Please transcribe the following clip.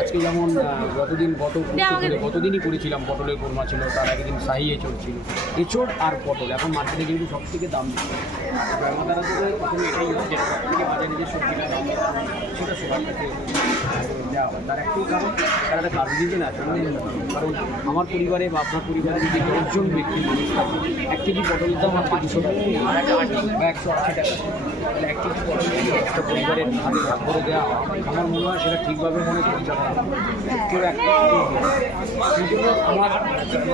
আজকে যেমন গতদিনই করেছিলাম পটলের কোরমা ছিল, তার আগের দিন শাহি এঁচড় ছিল। এঁচড় আর পটল এখন মার্কেটে কিন্তু সব থেকে দাম বেশি। আমার দ্বারা তো প্রথমে এটাই হচ্ছে সব থেকে বাজারে যে সবজিটা দাম সেটা সবার কাছে দেওয়া হয়। তার একটাই কারণ, তার একটা কাজ দিতে না। কারণ আমার পরিবারে বা আপনার পরিবারে যদি 10জন ব্যক্তি মানুষ থাকে, 1 কেজি পটলের দাম মাত্র 200 টাকা বা 180 টাকা। তাহলে 1 কেজি পটল যদি একটা পরিবারের ভাগে ভাগ করে দেওয়া হয়, আমার মনে হয় সেটা ঠিকভাবে মনে পরিচালনা হবে। কেউ একটা সেই জন্য আমার দাদা